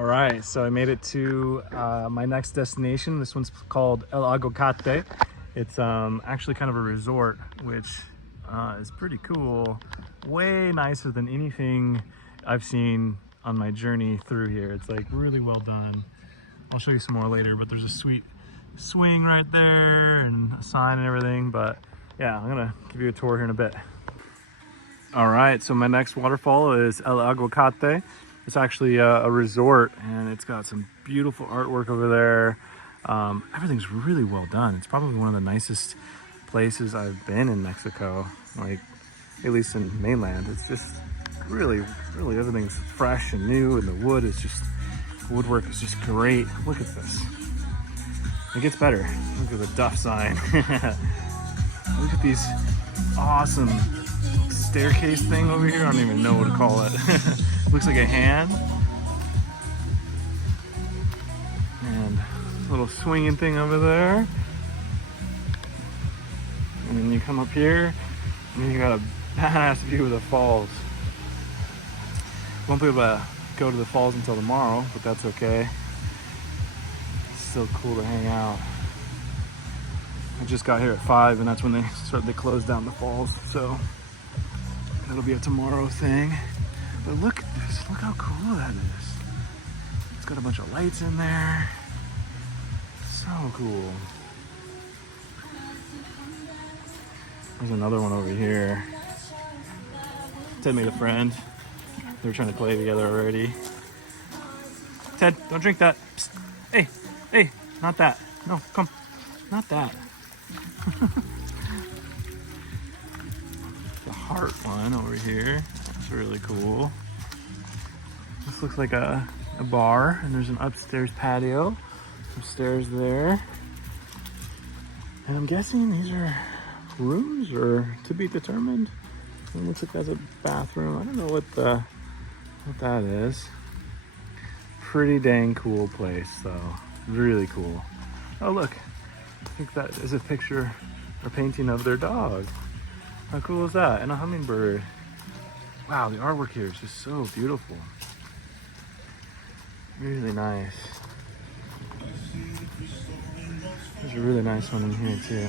All right, so I made it to my next destination. This one's called El Aguacate. It's actually kind of a resort, which is pretty cool. Way nicer than anything I've seen on my journey through here. It's like really well done. I'll show you some more later, but there's a sweet swing right there and a sign and everything. But yeah, I'm gonna give you a tour here in a bit. All right, so my next waterfall is El Aguacate. It's actually a resort, and it's got some beautiful artwork over there. Everything's really well done. It's probably one of the nicest places I've been in Mexico, like at least in mainland. It's just really everything's fresh and new, and the woodwork is just great. Look at this. It gets better. Look at the Duff sign. Look at these awesome staircase thing over here. I don't even know what to call it. Looks like a hand. And a little swinging thing over there. And then you come up here, and then you got a badass view of the falls. Won't be able to go to the falls until tomorrow, but that's okay. It's still cool to hang out. I just got here at 5, and that's when they closed down the falls, so that'll be a tomorrow thing. But look at this, look how cool that is. It's got a bunch of lights in there. So cool. There's another one over here. Ted made a friend. They were trying to play together already. Ted, don't drink that. Psst. Hey, not that. No, come, not that. The heart one over here. That's really cool. This looks like a bar, and there's an upstairs patio. Upstairs there. And I'm guessing these are rooms or to be determined. It looks like that's a bathroom. I don't know what that is. Pretty dang cool place though. Really cool. Oh look, I think that is a picture or painting of their dog. How cool is that? And a hummingbird. Wow, the artwork here is just so beautiful. Really nice. There's a really nice one in here too.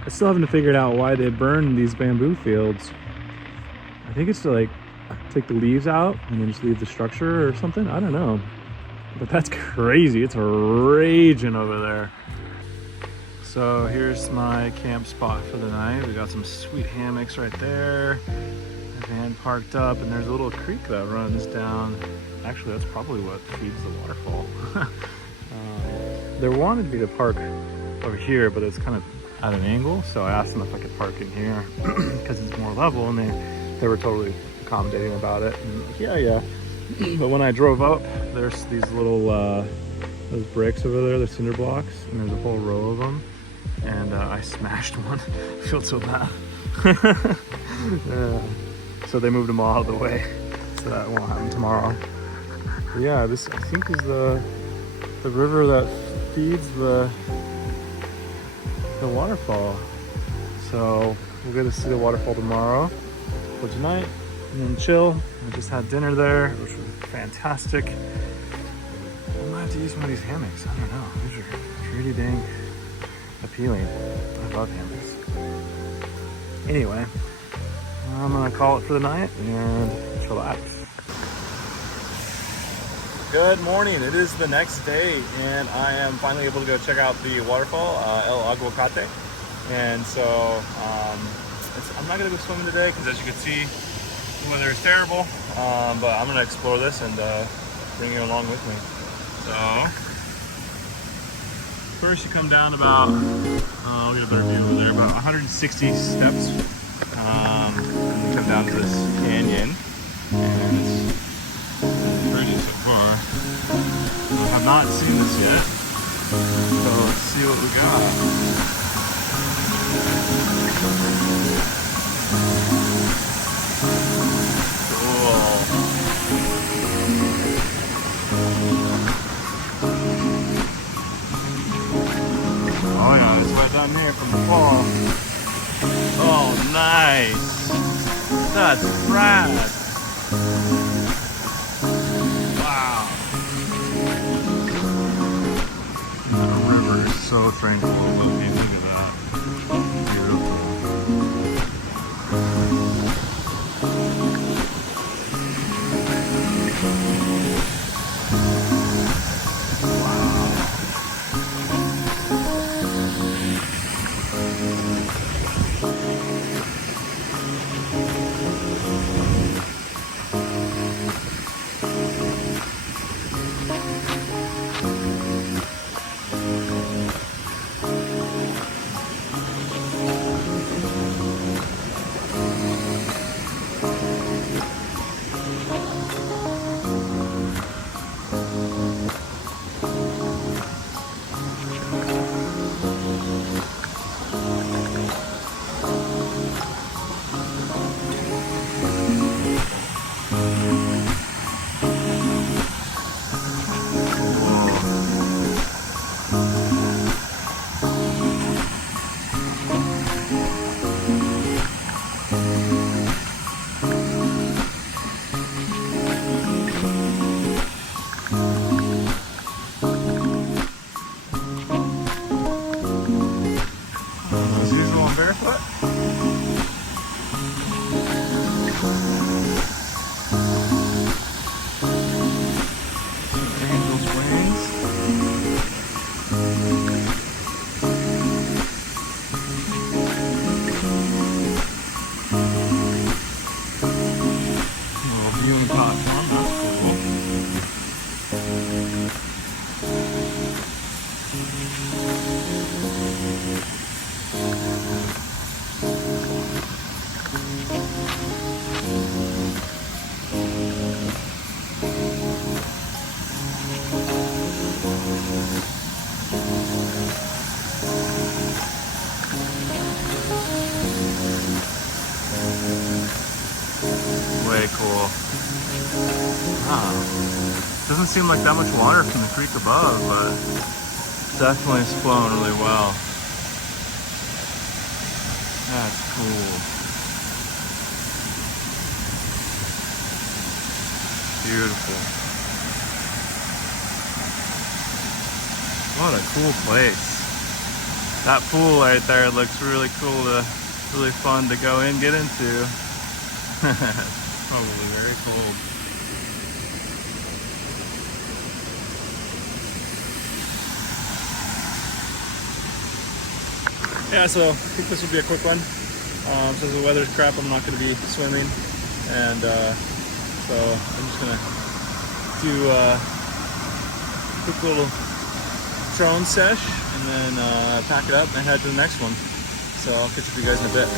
I still haven't figured out why they burn these bamboo fields. I think it's to like take the leaves out and then just leave the structure or something. I don't know. But that's crazy. It's raging over there. So here's my camp spot for the night. We got some sweet hammocks right there. The van parked up, and there's a little creek that runs down. Actually, that's probably what feeds the waterfall. They wanted me to park over here, but it's kind of at an angle, so I asked them if I could park in here because it's more level, and they were totally accommodating about it. And yeah. But when I drove up, there's these little those bricks over there, the cinder blocks, and there's a whole row of them, and I smashed one. I feel so bad. So they moved them all out of the way, so that won't happen tomorrow. But yeah, this I think is the river that feeds the waterfall. So we'll get to see the waterfall tomorrow. For tonight, and then chill. I just had dinner there, which was fantastic. I might have to use one of these hammocks. I don't know. These are pretty dang appealing. I love hammocks. Anyway, I'm gonna call it for the night and chillax. Good morning. It is the next day, and I am finally able to go check out the waterfall, El Aguacate. And so I'm not gonna go swimming today because, as you can see, the weather is terrible. But I'm gonna explore this and bring you along with me. So first, you come down about I'll get a better view over there, about 160 steps, and you come down to this canyon, and it's pretty so far. I have not seen this yet, so let's see what we got. Oh, oh, nice. That's rad. Wow. The river is so tranquil. Look at that. Beautiful. As usual, I'm barefoot. Angel's wings. A little view in the platform, that's cool. Way cool. Wow. Doesn't seem like that much water from the creek above, but definitely is flowing really well. That's cool. Beautiful. What a cool place. That pool right there looks really cool really fun to go in, get into. Probably very cool. Yeah, so I think this will be a quick one. Since the weather's crap, I'm not going to be swimming, and so I'm just going to do a quick little drone sesh and then pack it up and head to the next one. So I'll catch up with you guys in a bit.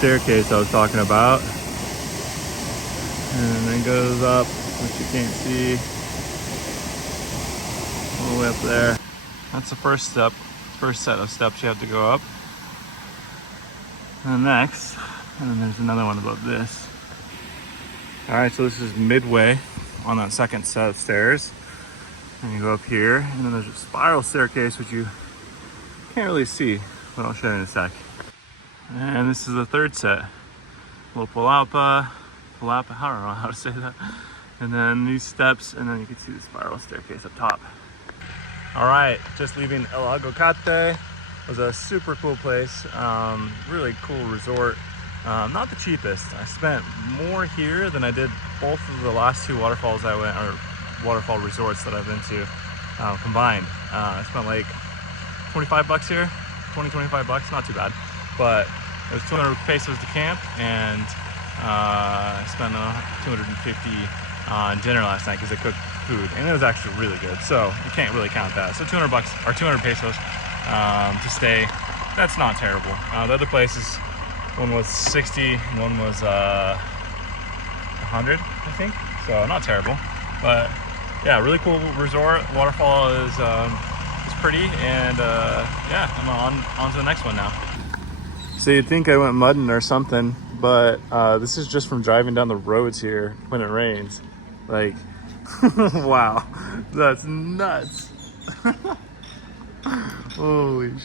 Staircase I was talking about, and then goes up, which you can't see, all the way up there. That's the first step, first set of steps you have to go up. And next, and then there's another one about this. All right, so this is midway on that second set of stairs, and you go up here, and then there's a spiral staircase which you can't really see, but I'll show you in a sec. And this is the third set. Little palapa, I don't know how to say that. And then these steps, and then you can see the spiral staircase up top. All right, just leaving El Aguacate. It was a super cool place, really cool resort. Not the cheapest. I spent more here than I did both of the last two waterfalls I went, or waterfall resorts that I've been to combined. I spent like 25 bucks here, 25 bucks, not too bad. But it was 200 pesos to camp, and I spent 250 on dinner last night because they cooked food, and it was actually really good. So you can't really count that. So 200 bucks or 200 pesos to stay. That's not terrible. The other places, one was 60, one was 100, I think. So not terrible, but yeah, really cool resort. Waterfall is pretty, and yeah, I'm on to the next one now. So you'd think I went mudding or something, but this is just from driving down the roads here when it rains. Like, wow, that's nuts. Holy shit.